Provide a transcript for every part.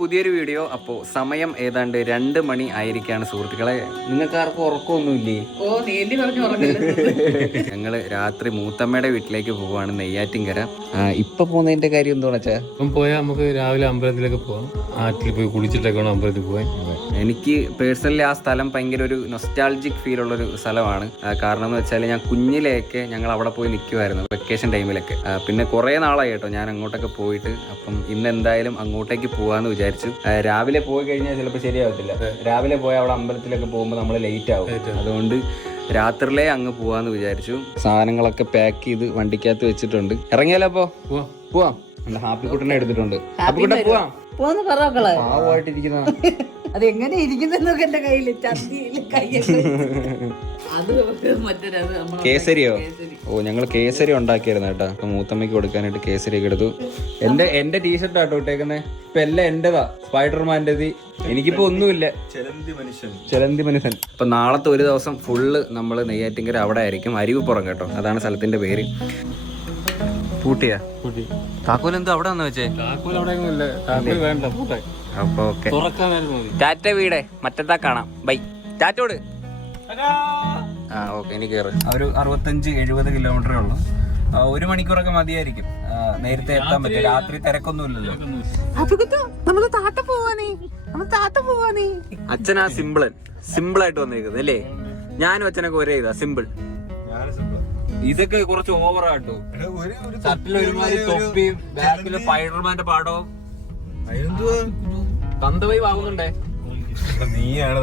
പുതിയൊരു വീഡിയോ. അപ്പോൾ സമയം ഏതാണ്ട് 2 മണി ആയിരിക്കാണ് സുഹൃത്തുക്കളെ. നിങ്ങൾക്ക് ആർക്കും ഉറക്കമൊന്നുമില്ലേ? ഞങ്ങള് രാത്രി മൂത്തമ്മയുടെ വീട്ടിലേക്ക് പോവാണ്, നെയ്യാറ്റിൻകര. ഇപ്പൊ പോകുന്നതിന്റെ കാര്യം എന്താ വെച്ചാ, ഇപ്പം പോയാൽ നമുക്ക് രാവിലെ അമ്പലത്തിലേക്ക് പോവാം, ആറ്റിൽ പോയി കുളിച്ചിട്ടൊക്കെ വേണം അമ്പലത്തിൽ പോകാൻ. എനിക്ക് പേഴ്സണലി ആ സ്ഥലം ഭയങ്കര ഒരു നൊസ്റ്റാൾജിക് ഫീൽ ഉള്ളൊരു സ്ഥലമാണ്. കാരണം എന്ന് വെച്ചാൽ ഞാൻ കുഞ്ഞിലേക്ക് ഞങ്ങൾ അവിടെ പോയി നിൽക്കുമായിരുന്നു, വെക്കേഷൻ ടൈമിലൊക്കെ. പിന്നെ കുറേ നാളായി കേട്ടോ ഞാൻ അങ്ങോട്ടൊക്കെ പോയിട്ട്. അപ്പം ഇന്ന് എന്തായാലും അങ്ങോട്ടേക്ക് പോകാമെന്ന് വിചാരിച്ചു. രാവിലെ പോയി കഴിഞ്ഞാൽ ചിലപ്പോൾ ശരിയാവത്തില്ല. രാവിലെ പോയാൽ അവിടെ അമ്പലത്തിലൊക്കെ പോകുമ്പോൾ നമ്മൾ ലേറ്റ് ആവും. അതുകൊണ്ട് രാത്രിയിലേ അങ്ങ് പോവാന്ന് വിചാരിച്ചു. സാധനങ്ങളൊക്കെ പാക്ക് ചെയ്ത് വണ്ടിക്കകത്ത് വെച്ചിട്ടുണ്ട്. ഇറങ്ങിയാലോ? അപ്പോ പോവാം. ഹാപ്പിക്കുട്ടനെ എടുത്തിട്ടുണ്ട്. ഹാപ്പിക്കുട്ടൻ പോവാം. പാവമായിട്ടിരിക്കുന്ന അതെങ്ങനെ ഇരിക്കുന്നൊക്കെ എന്റെ കയ്യില് കേസരിയോ? ഓ, ഞങ്ങൾ കേസരി ഉണ്ടാക്കിയായിരുന്നു കേട്ടോ. അപ്പൊ മൂത്തമ്മയ്ക്ക് കൊടുക്കാനായിട്ട് കേസരി ഒക്കെ എടുത്തു. എന്റെ ടീഷർട്ട് ആട്ടോ ഇട്ടേക്കുന്നേ. ഇപ്പൊ എല്ലാം എന്റേതാ, സ്പൈഡർമാൻ്റെത്. എനിക്കിപ്പോ ഒന്നുമില്ല. ചെലന്തി മനുഷ്യൻ. അപ്പൊ നാളത്തെ ഒരു ദിവസം ഫുള്ള് നമ്മള് നെയ്യാറ്റിൻകര അവിടെ ആയിരിക്കും. അരുവിപ്പുറം കേട്ടോ, അതാണ് സ്ഥലത്തിന്റെ പേര്. പൂട്ടിയാ? താക്കോൽ എന്തോ അവിടെ വന്ന് വെച്ചേ? അപ്പൊ ഓക്കെ, ടാറ്റ വീടേ, മറ്റത്താ കാണാം. ബൈ, ടാറ്റോട്. ഓക്കെ, ഇനി കയറ്. ഒരു 65-70 കിലോമീറ്ററേ ഉള്ളൂ. 1 മണിക്കൂറൊക്കെ മതിയായിരിക്കും. നേരത്തെ എത്താൻ പറ്റും. രാത്രി തിരക്കൊന്നുമില്ലല്ലോ. അച്ഛനാ സിമ്പിളായിട്ട് വന്നേക്കുന്നത് അല്ലേ? ഞാനും അച്ഛനൊക്കെ ഒരേ ഇതാ, സിമ്പിൾ. ഇതൊക്കെ കുറച്ച് ഓവറാട്ടോ. ഒരുമാതിരി തൊപ്പിയും ബാക്കില് സ്പൈഡർമാന്റെ പാടവും. തന്തവൈ വാങ്ങുന്നുണ്ടേ. നീയാണ്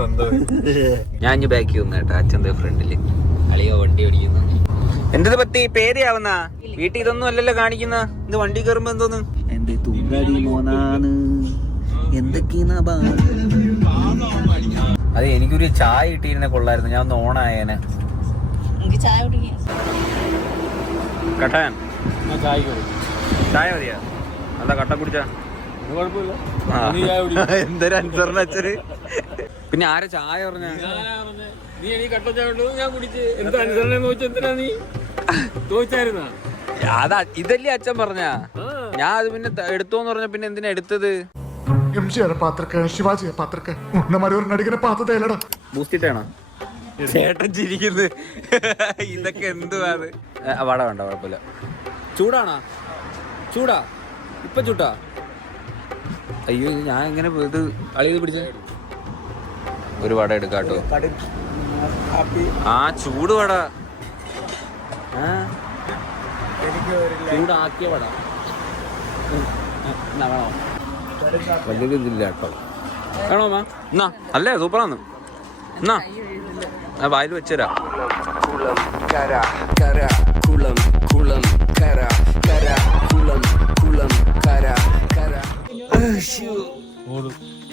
ഞാൻ ഇനി ബാക്കി വന്നു കേട്ടോ, അച്ഛൻ്റെ ഫ്രണ്ടില്. അളിയോ വണ്ടി ഓടിക്കുന്നു. എന്തത് പറ്റി പേടിയാവുന്ന? വീട്ടിൽ ഇതൊന്നും അല്ലല്ലോ കാണിക്കുന്ന. ഇത് വണ്ടി കയറുമ്പോ എന്തോന്ന് എന്റെ തുമ്പടി മോനാണ് എന്തൊക്കെയാ. അതെ, എനിക്കൊരു ചായ കിട്ടിയിരുന്നെ കൊള്ളായിരുന്നു. ഞാൻ ഒന്ന് ഓണായേനെ. കട്ടാൻ ചായ മതിയാ? എന്താ കട്ട കുടിച്ചാ? എന്തൊരു അനുസരണ അച്ഛന്. പിന്നെ ആരെ ചായ പറഞ്ഞ? അതാ ഇതല്ലേ അച്ഛൻ പറഞ്ഞ. ഞാൻ അത് പിന്നെ എടുത്തോന്ന് പറഞ്ഞ പിന്നെ എന്തിനാ എടുത്തത്? ബൂസ്റ്റിട്ടാണോ ചേട്ടൻ ചിരിക്കുന്നത്? ഇതൊക്കെ എന്തുവാ? വട വേണ്ട, കുഴപ്പമില്ല. ചൂടാണോ? ചൂടാ? ഇപ്പൊ ചൂട്ടാ? അയ്യോ, ഞാൻ ഇങ്ങനെ ഇത് അളിയത് പിടിച്ച ഒരു വട എടുക്കാട്ടോ. ചൂട് വട, ചൂടാക്കിയ വട വേണോ? വലിയ ഇതില്ല കേട്ടോ. വേണോ അമ്മ? എന്നാ അല്ലേ, സൂപ്പറാന്ന്. എന്നാ വായിൽ വെച്ചുതരാം.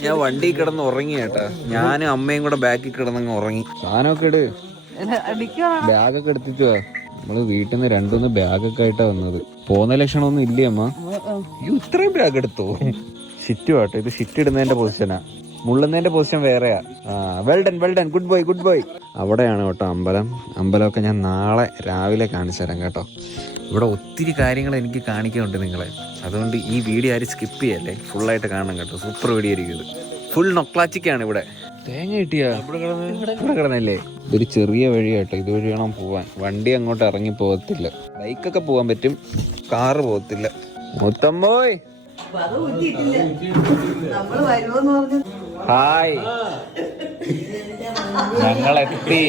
ഞാൻ വണ്ടി കിടന്ന് ഉറങ്ങി കേട്ടാ. ഞാനും അമ്മയും കൂടെ ബാക്കിൽ കിടന്നങ്ങ് ഉറങ്ങി. സാധനമൊക്കെ ഇട്, ബാഗൊക്കെ എടുത്തിട്ട് വാ. നമ്മള് വീട്ടിൽ നിന്ന് 2-3 ബാഗൊക്കെ ആയിട്ടാ വന്നത്. പോകുന്ന ലക്ഷണമൊന്നും ഇല്ലേ അമ്മ? ഇത്രയും ബാഗ് എടുത്തോ? ഷിറ്റ് കേട്ടോ, ഇത് ഷിറ്റ് ഇടുന്നതിന്റെ പൊസിഷനാ. മുള്ളുന്നതിന്റെ പൊസിഷൻ വേറെയാ. Well done good boy. അവിടെയാണ് കേട്ടോ അമ്പലമൊക്കെ ഞാൻ നാളെ രാവിലെ കാണിച്ചു തരാം കേട്ടോ. ഇവിടെ ഒത്തിരി കാര്യങ്ങൾ എനിക്ക് കാണിക്കാനുണ്ട് നിങ്ങളെ. അതുകൊണ്ട് ഈ വീഡിയോ ആരും സ്കിപ്പ് ചെയ്യല്ലേ, ഫുള്ളായിട്ട് കാണണം കേട്ടോ. സൂപ്പർ വീഡിയോ ആയിരിക്കും ഇത്. ഫുൾ നൊക്ലാച്ചിക്കാണ് ഇവിടെ. തേങ്ങ കിട്ടിയാ? ഇവിടെ കിടന്നല്ലേ. ഇതൊരു ചെറിയ വഴി കേട്ടോ, ഇതുവഴി വേണം പോവാൻ. വണ്ടി അങ്ങോട്ട് ഇറങ്ങി പോകത്തില്ല. ബൈക്കൊക്കെ പോകാൻ പറ്റും, കാറ് പോകത്തില്ല. മുത്തമ്മോയ് ഹായ്, ഞങ്ങളെത്തി.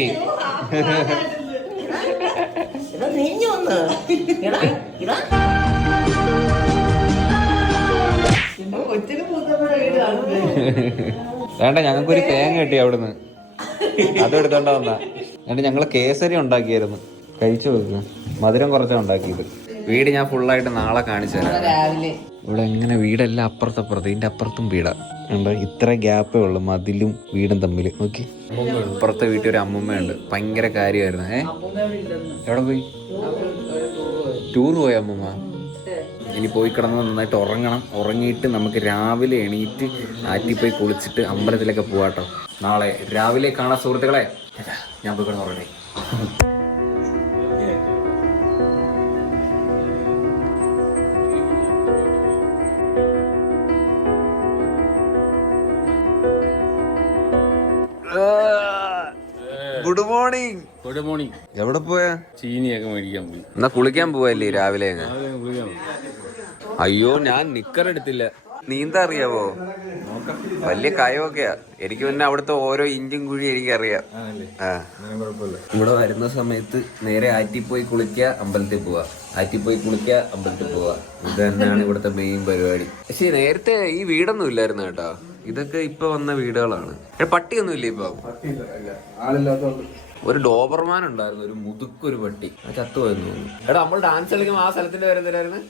വേണ്ട, ഞങ്ങൾക്കൊരു തേങ്ങ കിട്ടി അവിടുന്ന്, അതെടുത്തോണ്ട വന്നാ. എന്നിട്ട് ഞങ്ങള് കേസരി ഉണ്ടാക്കിയായിരുന്നു, കഴിച്ചു നോക്കുക. മധുരം കുറച്ചാ ഉണ്ടാക്കിയത്. വീട് ഞാൻ ഫുള്ളായിട്ട് നാളെ കാണിച്ചു തരാം. ഇവിടെ എങ്ങനെ വീടെല്ലാം അപ്പുറത്തപ്പുറത്ത്, ഇതിന്റെ അപ്പുറത്തും വീടാ. ഇത്ര ഗ്യാപ്പേ ഉള്ളു മതിലും വീടും തമ്മിൽ. നോക്കി, അപ്പുറത്തെ വീട്ടിൽ ഒരു അമ്മൂമ്മയുണ്ട്, ഭയങ്കര കാര്യമായിരുന്നു. എവിടെ പോയി? ടൂർ പോയ അമ്മൂമ്മ. ഇനി പോയി കിടന്ന് നന്നായിട്ട് ഉറങ്ങണം. ഉറങ്ങിയിട്ട് നമുക്ക് രാവിലെ എണീറ്റ് ആറ്റി പോയി കുളിച്ചിട്ട് അമ്പലത്തിലൊക്കെ പോവാട്ടോ. നാളെ രാവിലെ കാണാം സുഹൃത്തുക്കളെ. ഞാൻ പോയി കിടന്ന് ഉറങ്ങണേ. മോർണിംഗ്. Good morning. എവിടെ പോയാ? ചീനിയൊക്കെ മേടിക്കാൻ പോയി. എന്നാ കുളിക്കാൻ പോവല്ലേ രാവിലെ? കുളിക്കാൻ പോയി. അയ്യോ ഞാൻ നിക്കർ എടുത്തില്ല. നീന്താ അറിയാവോ? വലിയ കയമൊക്കെയാ. എനിക്ക് പിന്നെ അവിടുത്തെ ഓരോ ഇഞ്ചും കുഴി എനിക്കറിയാം. ഇവിടെ വരുന്ന സമയത്ത് നേരെ ആറ്റിൽ പോയി കുളിക്കുക, അമ്പലത്തിൽ പോവാ. ആറ്റിൽ പോയി കുളിക്കുക, അമ്പലത്തിൽ പോവാ. ഇത് തന്നെയാണ് ഇവിടുത്തെ മെയിൻ പരിപാടി. പക്ഷേ നേരത്തെ ഈ വീടൊന്നും ഇല്ലായിരുന്നു കേട്ടോ. ഇതൊക്കെ ഇപ്പൊ വന്ന വീടുകളാണ്. പട്ടിയൊന്നും ഇല്ല ഇപ്പൊ. ഒരു ഡോബർമാൻ ഉണ്ടായിരുന്നു, ഒരു മുതുക്കൊരു പട്ടി. ആ ചത്തുപോയെന്ന് തോന്നുന്നു. എടാ നമ്മൾ ഡാൻസ് കളിക്കുമ്പോൾ ആ സ്ഥലത്തിന്റെ പേര് എന്തിനായിരുന്നു?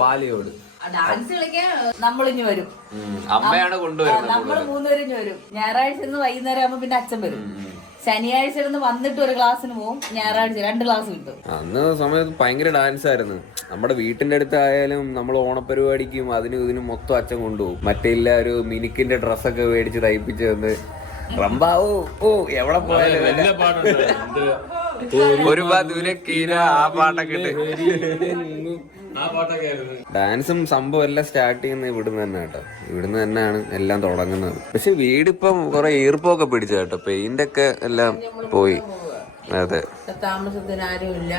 പാലിയോട്. ഡാൻസ് കളിക്കാൻ നമ്മളിഞ്ഞ് വരും. അമ്മയാണ് കൊണ്ടുവരുന്നത്. നമ്മൾ മൂന്നുപേരും വരും. ഞായറാഴ്ച വൈകുന്നേരം ആകുമ്പോ പിന്നെ അച്ഛൻ വരും. ശനിയാഴ്ച വന്നിട്ട് ഒരു ക്ലാസ്സിന് പോകും. ഞായറാഴ്ച 2 ക്ലാസ് കിട്ടും. അന്ന് സമയത്ത് ഭയങ്കര ഡാൻസ് ആയിരുന്നു. നമ്മുടെ വീട്ടിന്റെ അടുത്തായാലും നമ്മൾ ഓണപരിപാടിക്കും അതിനും ഇതിനും മൊത്തം അച്ഛൻ കൊണ്ടുപോകും. മറ്റേ ഒരു മിനിക്കിന്റെ ഡ്രസ്സൊക്കെ മേടിച്ച് തയ്പ്പിച്ച് തന്ന് റംബാവോ ഓ എവിടെ പോയാലും ഒരു ആ പാട്ടൊക്കെ ഇട്ട് ഡാൻസും സംഭവം എല്ലാം സ്റ്റാർട്ട് ചെയ്യുന്നത് ഇവിടുന്ന് തന്നെ കേട്ടോ. ഇവിടുന്ന് തന്നെയാണ് എല്ലാം തുടങ്ങുന്നത്. പക്ഷെ വീടിപ്പം കുറെ ഈർപ്പൊക്കെ പിടിച്ചു കേട്ടോ. പെയിന്റ് ഒക്കെ എല്ലാം പോയി. അതെ, താമസത്തിന് ആരുമില്ല,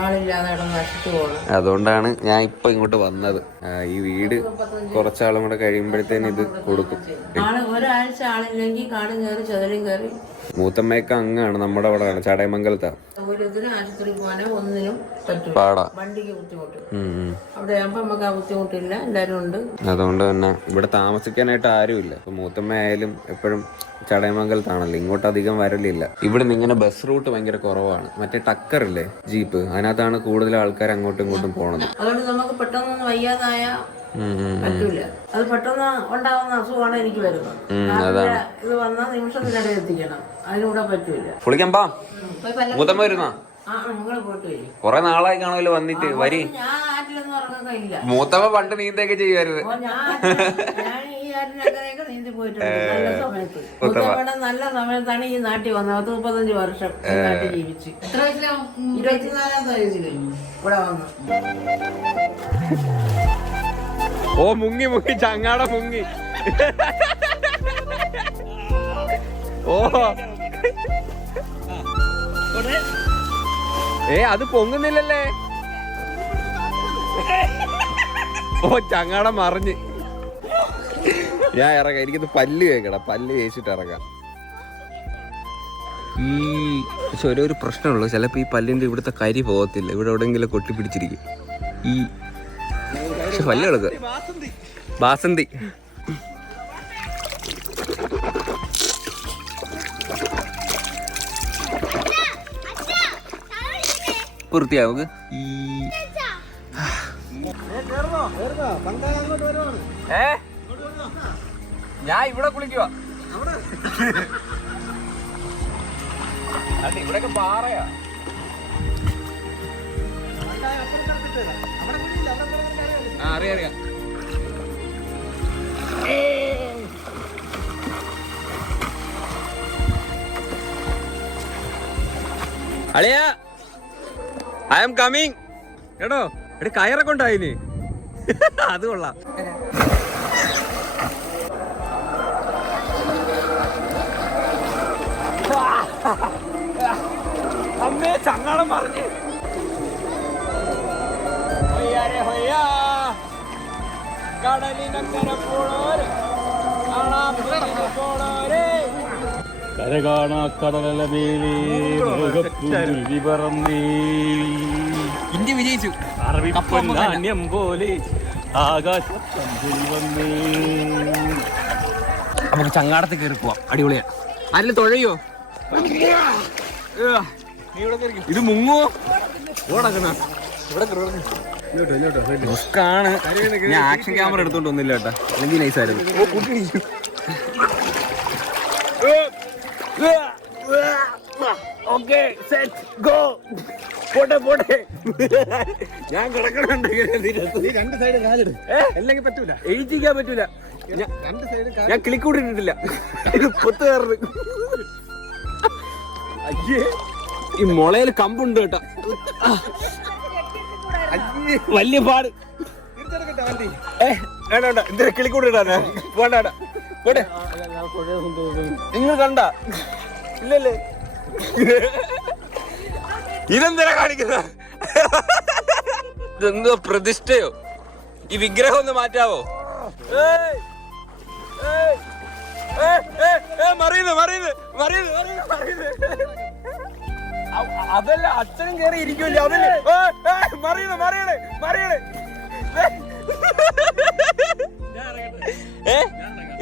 ആളില്ലാതെ നശിച്ചു പോകണം. അതുകൊണ്ടാണ് ഞാൻ ഇപ്പൊ ഇങ്ങോട്ട് വന്നത്. ഈ വീട് കുറച്ചാളും കൂടെ കഴിയുമ്പോഴത്തേന് ഇത് കൊടുക്കും. ഒരാഴ്ച ആളില്ലെങ്കിൽ കാടും കയറി ചെതലും കയറി. മൂത്തമ്മയൊക്കെ അങ്ങാണ് നമ്മുടെ അവിടെ ചടയമംഗലത്താ. ആശുപത്രി പോകാനോ ഒന്നിനും പറ്റും. പാടാ, വണ്ടിക്ക് ബുദ്ധിമുട്ട്. അവിടെ ആകുമ്പോ നമുക്ക് ആ ബുദ്ധിമുട്ടില്ല, എല്ലാരും ഉണ്ട്. അതുകൊണ്ട് തന്നെ ഇവിടെ താമസിക്കാനായിട്ട് ആരുമില്ല. ഇപ്പൊ മൂത്തമ്മ ആയാലും എപ്പോഴും ചടയമംഗലത്താണല്ലോ, ഇങ്ങോട്ട് അധികം വരലില്ല. ഇവിടെ നിന്ന് ഇങ്ങനെ ബസ് റൂട്ട് ഭയങ്കര കുറവാണ്. മറ്റേ ടക്കറില്ലേ ജീപ്പ്, അതിനകത്താണ് കൂടുതൽ ആൾക്കാർ അങ്ങോട്ടും ഇങ്ങോട്ടും പോണത്. അതുകൊണ്ട് നമുക്ക് പെട്ടെന്ന് വയ്യാതായ പറ്റൂല. അത് പെട്ടെന്ന് ഉണ്ടാവുന്ന അസുഖമാണ് എനിക്ക് വരുന്നത്. ഇത് വന്നാൽ നിമിഷത്തിനിടെ എത്തിക്കണം. അതിലൂടെ പറ്റൂല. കുളിക്കാൻ മൂത്തമ്മ വരുന്ന പോയിട്ട് വരും. കൊറേ നാളായി കാണുമല്ലോ വന്നിട്ട്. വരി. ഞാൻ ആറ്റിലൊന്നും ഇറങ്ങുന്നില്ല. മൂത്തമ്മ പണ്ട് നീന്തൊക്കെ ചെയ്യുമായിരുന്നു. ഞാൻ ഈ ആറ്റിനൊക്കെ നീന്തി പോയിട്ടുണ്ട് നല്ല സമയത്ത്. മൂത്തമ്മയുടെ നല്ല സമയത്താണ് ഈ നാട്ടിൽ വന്നത്. 35 വർഷം ഈ നാട്ടിൽ ജീവിച്ചു. എത്ര വയസ്സിലാണ്? 24-ാമത്തെ വയസ്സിൽ ഇവിടെ വന്നു. ഓ മുങ്ങി മുങ്ങി ചങ്ങാട മുങ്ങി. ഓ അത് പൊങ്ങുന്നില്ലല്ലേ. ഓ ചങ്ങാടം മറിഞ്ഞ്. ഞാൻ ഇറങ്ങാം. എനിക്കിത് പല്ല് കേൾക്കണം. പല്ല് തേച്ചിട്ട് ഇറങ്ങാം. പക്ഷെ ഒരു പ്രശ്നമുള്ളൂ. ചിലപ്പോ ഈ പല്ലിന്റെ ഇവിടുത്തെ കരി പോകത്തില്ല. ഇവിടെ എവിടെയെങ്കിലും കൊട്ടിപ്പിടിച്ചിരിക്കും. പക്ഷെ പല്ല് കിടക്കുക ബാസന്തി. വൃത്തിയാവും. ഞാൻ ഇവിടെ കുളിക്കുക. ഇവിടെയൊക്കെ പാറയാ. അറിയാം. അളിയാ ഐ ആം കമ്മിങ് കേട്ടോ. എടി കയറൊക്കെ ഉണ്ടായിന്. അത് കൊള്ളാം. അമ്മേ ചങ്ങാടം പറഞ്ഞു. കര കാണാ കടല ഇന്ത്യ വിജയിച്ചു. അറിവിപ്പൊന്നാണ്യം പോലെ ആകാശം വന്നേ. നമുക്ക് ചങ്ങാടത്തിൽ കയറി പോവാം. അടിപൊളിയാ. ആരെങ്കിലും തുഴയോ? ഇത് മുങ്ങോ? റിസ്ക്കാണ്. ഞാൻ ആക്ഷൻ ക്യാമറ എടുത്തോണ്ട് ഒന്നില്ല കേട്ടാ. അല്ലെങ്കിൽ നൈസായിരുന്നു. ഞാൻ കിടക്കണുണ്ടെങ്കിൽ പറ്റൂല, എഴുതിക്കാൻ പറ്റൂല. ഞാൻ ക്ലിക്കൂട്ടിട്ടില്ല. പൊത്ത് കയറുന്നത്. അയ്യേ ഈ മുളയിൽ കമ്പുണ്ട് കേട്ടോ. വലിയ പാട്. വേണ്ട എന്തിനാ കിളിക്കൂടി ഇടാനാ? വേണ്ട. നിങ്ങൾ കണ്ട ഇല്ലല്ലേ? ഇതെന്തിനാ കാണിക്കുന്ന? ഇതെന്തോ പ്രതിഷ്ഠയോ? ഈ വിഗ്രഹം ഒന്ന് മാറ്റാവോ? അതല്ല, അച്ഛനും കേറി ഇരിക്കുമല്ലേ? അതല്ലേ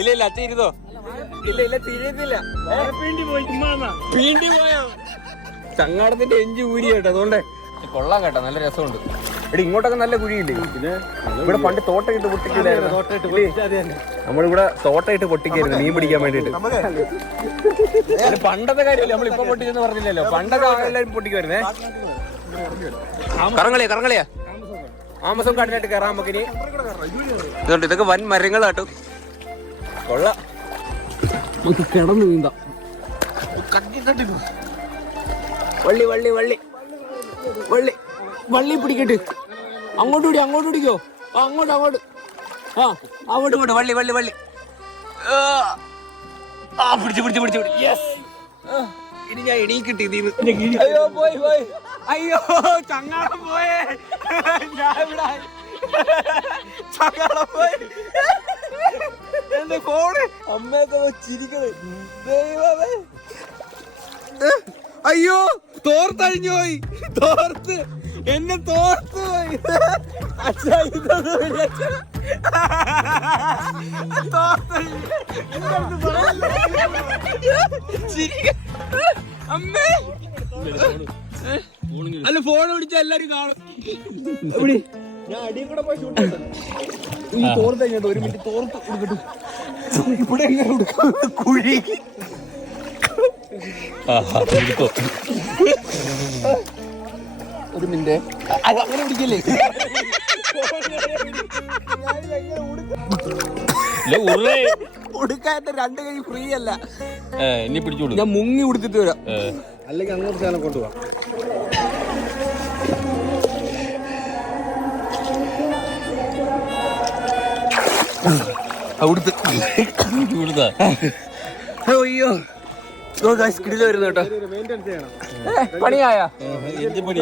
ഇല്ല ഇല്ല, അച്ഛൻ ഇരുന്നോ? ഇല്ല ഇല്ല, തിരിയത്തില്ല. പീണ്ടി പോയോ? ചങ്ങാടത്തിന്റെ എഞ്ചി ഊരി കേട്ടോ. അതുകൊണ്ട് കൊള്ളാം കേട്ടോ, നല്ല രസമുണ്ട്. ഇവിടെ ഇങ്ങോട്ടൊക്കെ നല്ല കുഴിയില്ലേ? ഇവിടെ പണ്ട് തോട്ടയിട്ട് പൊട്ടിക്കില്ലായിരുന്നു. നമ്മളിവിടെ തോട്ടയിട്ട് പൊട്ടിക്കായിരുന്നു മീൻ പിടിക്കാൻ വേണ്ടിട്ട്. പണ്ടത്തെ കാര്യമല്ലേ, നമ്മളിപ്പൊ പൊട്ടിച്ചെന്ന് പറഞ്ഞില്ലല്ലോ. പണ്ടൊക്കെ എല്ലാവരും പൊട്ടിക്കുമായിരുന്നേ. കറങ്ങളിയാ ആമസോൺ കാട്ടിനായിട്ട് കയറാൻ നമുക്കിനി. ഇതുകൊണ്ട് ഇതൊക്കെ വൻ മരങ്ങളാട്ടോ. കൊള്ളാം, നമുക്ക് കിടന്നു നീന്താം. വള്ളി വള്ളി വള്ളി വള്ളി വള്ളി പിടിക്കട്ട്. അങ്ങോട്ട് പിടിക്കോ? അങ്ങോട്ട് വള്ളി വള്ളി വള്ളി. പിടിച്ചു. യെസ്. ഇനി ഞാൻ എണീക്കിട്ടി. അയ്യോ പോയി. അയ്യോ ചങ്ങാടം പോയേ. ചങ്ങാടം പോയി. എന്റെ ഫോണ് അമ്മയൊക്കെ ചിരിക്കണേ. ദൈവമേ, അയ്യോ തോർത്തഴിഞ്ഞു പോയി. എന്നെ തോർത്തു പോയി. അച്ഛാ ഇതൊന്നും അമ്മേ. അല്ല, ഫോൺ പിടിച്ച എല്ലാരും കാണും. ഞാൻ അടിയിൽ കൂടെ പോയി ഷൂട്ട് ചെയ്തു. ഈ തോർത്ത് കഴിഞ്ഞിട്ട് 1 മിനിറ്റ് തോർത്ത് കൊടുക്കട്ടു. ഇവിടെ എങ്ങനെ കൊടുക്കും? കുഴി. ഒരു മിനിറ്റ്, അങ്ങനെ പിടിക്കല്ലേ? ഉടുക്കാത്ത 2 കൈ ഫ്രീ അല്ല. ഇനി പിടിച്ചോളൂ. ഞാൻ മുങ്ങി ഉടുത്തിട്ട് വരാം. അല്ലെങ്കിൽ അങ്ങോട്ട് സാധനം കൊണ്ടുപോവാം. അയ്യോ വരുന്നു കേട്ടോ. പണിയായ?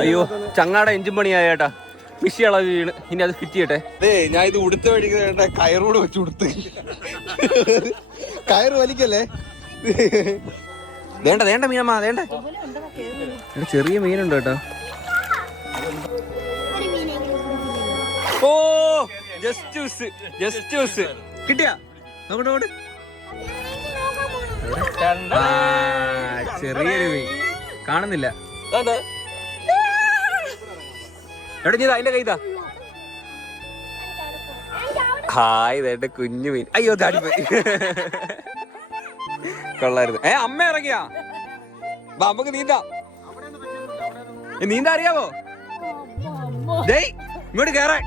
അയ്യോ ചങ്ങാട എഞ്ചിൻ പണിയായ ചേട്ടാ. മിഷി ഇളവ് വീണ്. ഇനി അത് ഫിറ്റ് ചെയ്യട്ടെ. ഞാൻ ഇത് ഉടുത്ത് മേടിക്കുന്ന കയറോട് വെച്ച് ഉടുത്ത്. കയറ് വലിക്കല്ലേ? വേണ്ട മീനമ്മ, വേണ്ട. ചെറിയ മീനുണ്ട് കേട്ടോ. ഓ ജസ്റ്റ് കിട്ടിയാ? നോക്കട്ടെ. ചെറിയൊരു മീൻ കാണുന്നില്ല. എവിടെ ചെയ്താ അതിന്റെ കൈതാ? ഹായ്, ഇതേട്ട കുഞ്ഞു മീൻ. അയ്യോ താടിപ്പോയി. കൊള്ളായിരുന്നു. അമ്മ ഇറങ്ങിയാ? നമുക്ക് നീന്താ അറിയാവോ? ഡേയ് ഇങ്ങോട്ട് കേറാൻ.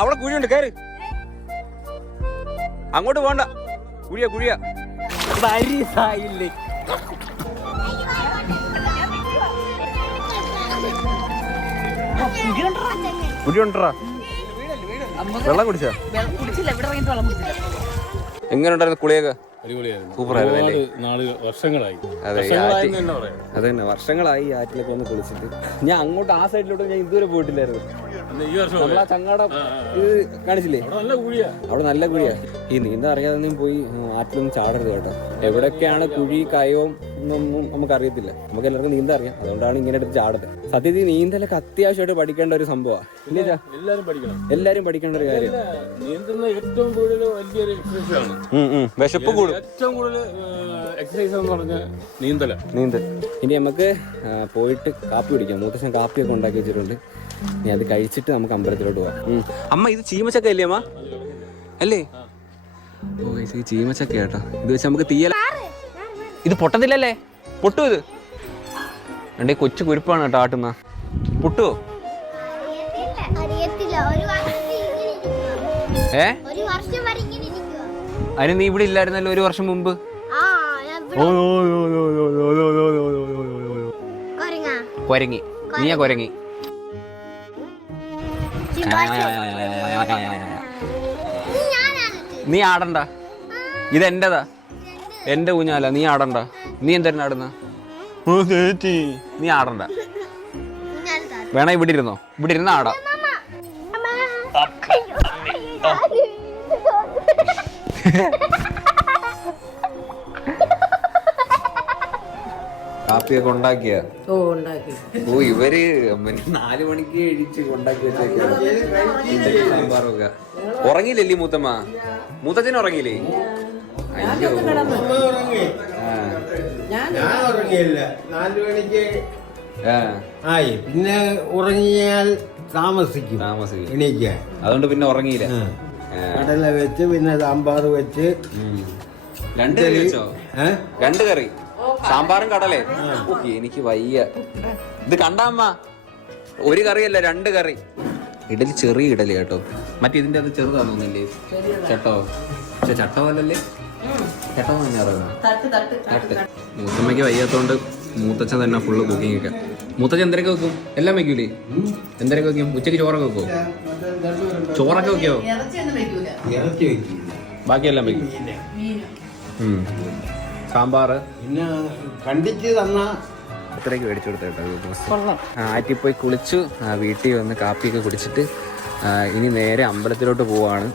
അവിടെ കുഴിയുണ്ട്, കയറ്. അങ്ങോട്ട് പോണ്ട. കുഴിയാ. കുഴിയുണ്ടാ? വെള്ളം കുടിച്ചാ? എങ്ങനെ ഉണ്ടായിരുന്നു കുളിയൊക്കെ? വർഷങ്ങളായി. അതന്നെ, വർഷങ്ങളായി ആറ്റിലൊക്കെ ഒന്ന് കുളിച്ചിട്ട്. ഞാൻ അങ്ങോട്ട് ആ സൈഡിലോട്ട് ഞാൻ ഇതുവരെ പോയിട്ടില്ലായിരുന്നു. നമ്മളാ ചങ്ങാടം ഇത് കാണിച്ചില്ലേ? അവിടെ നല്ല കുഴിയാ. ഈ നീന്താ അറിയാതെ പോയി ആറ്റിലൊന്നും ചാടരുത് കേട്ടോ. എവിടെയൊക്കെയാണ് കുഴി കയവും എന്നൊന്നും നമുക്ക് അറിയത്തില്ല. നമുക്ക് എല്ലാവർക്കും നീന്താ അറിയാം, അതുകൊണ്ടാണ് ഇങ്ങനെ എടുത്ത് ചാടത്. സത്യത്തിൽ നീന്തലൊക്കെ അത്യാവശ്യമായിട്ട് പഠിക്കേണ്ട ഒരു സംഭവമാണ്. എല്ലാരും പഠിക്കേണ്ട ഒരു കാര്യം. നീന്തുന്ന ഏറ്റവും കൂടുതൽ വലിയൊരു എക്സസൈസാണ്. വിശപ്പ് കൂടും. ഏറ്റവും കൂടുതൽ എക്സസൈസ് എന്ന് പറഞ്ഞാൽ നീന്തൽ. ഇനി നമുക്ക് പോയിട്ട് കാപ്പി കുടിക്കാം. മുത്തശ്ശൻ കാപ്പിയൊക്കെ ഉണ്ടാക്കി വെച്ചിട്ടുണ്ട്. ഇനി അത് കഴിച്ചിട്ട് നമുക്ക് അമ്പലത്തിലോട്ട് പോവാം. അമ്മ ഇത് ചീമച്ചക്ക അല്ലേ അമ്മ? അല്ലേ? ഓ ഈ ചീമച്ചക്ക കേട്ടോ. ഇത് വെച്ച് നമുക്ക് തീയല. ഇത് പൊട്ടത്തില്ലല്ലേ? പൊട്ടു ഇത്? എന്റെ കൊച്ചു കുരുപ്പാണ് കേട്ടോ ആട്ടുന്ന. പൊട്ടുവോ? അതിന് നീ ഇവിടെ ഇല്ലായിരുന്നല്ലോ 1 വർഷം മുമ്പ്. കൊരങ്ങി. നീയാ കൊരങ്ങി. നീ ആടണ്ട, ഇതെന്റെതാ. എന്റെ ഊഞ്ഞാല, നീ ആടണ്ട. നീ എന്തായിരുന്നു ആടുന്ന? നീ ആടണ്ട. വേണ ഇവിടെ ഇരുന്നോ, ഇവിടെ ഇരുന്ന ആടാ. കാപ്പിയൊക്കെ ഉണ്ടാക്കിയ? ഓ ഉണ്ടാക്കി. ഓ ഇവര് 4 മണിക്ക് എഴുതിച്ച് ഉണ്ടാക്കി വെച്ചേക്കാണ് സാമ്പാറൊക്കെ. ഉറങ്ങിയില്ലേ മൂത്തമ്മ? മൂത്തച്ഛൻ ഉറങ്ങിയില്ലേ? അയ്യോ ഞാൻ ഉറങ്ങിയില്ല. 4 മണിക്ക് ആയി. പിന്നെ ഉറങ്ങിയാൽ താമസിക്കും എണീക്കാൻ. അതുകൊണ്ട് പിന്നെ ഉറങ്ങിയില്ല. കടല വെച്ച് പിന്നെ സാമ്പാർ വെച്ച് 2 കറി വെച്ചോ? 2 കറി, സാമ്പാറും കടലേ. എനിക്ക് വയ്യ. ഇത് കണ്ടാമ്മ, 1 കറിയല്ല 2 കറി. ഇഡലി ചെറിയ ഇഡലി കേട്ടോ. മറ്റേ ഇതിന്റെ അത് ചെറുതാണോന്നില്ലേ? ചട്ടോ? പക്ഷെ ചട്ടോ അല്ലല്ലേ, ചട്ടോ തന്നെ തട്ട്. മൂത്തമ്മയ്ക്ക് വയ്യാത്തോണ്ട് മൂത്തച്ഛൻ തന്നെ ഫുള്ള് കുക്കിംഗ് ഒക്കെ. മൂത്തച്ഛൻ എന്തൊക്കെ വെക്കും? എല്ലാം വെക്കൂലേ? എന്തൊക്കെ വെക്കും? ഉച്ചക്ക് ചോറൊക്കെ വെക്കോ? ചോറൊക്കെ വെക്കോ? ബാക്കിയെല്ലാം വെക്കും. സാമ്പാറ് പിന്നെ കണ്ടിച്ച് തന്ന അത്രയ്ക്ക് മേടിച്ചു കൊടുത്തേട്ടോ. ആറ്റിൽ പോയി കുളിച്ചു, വീട്ടിൽ വന്ന് കാപ്പിയൊക്കെ കുടിച്ചിട്ട് ഇനി നേരെ അമ്പലത്തിലോട്ട് പോവാണ്.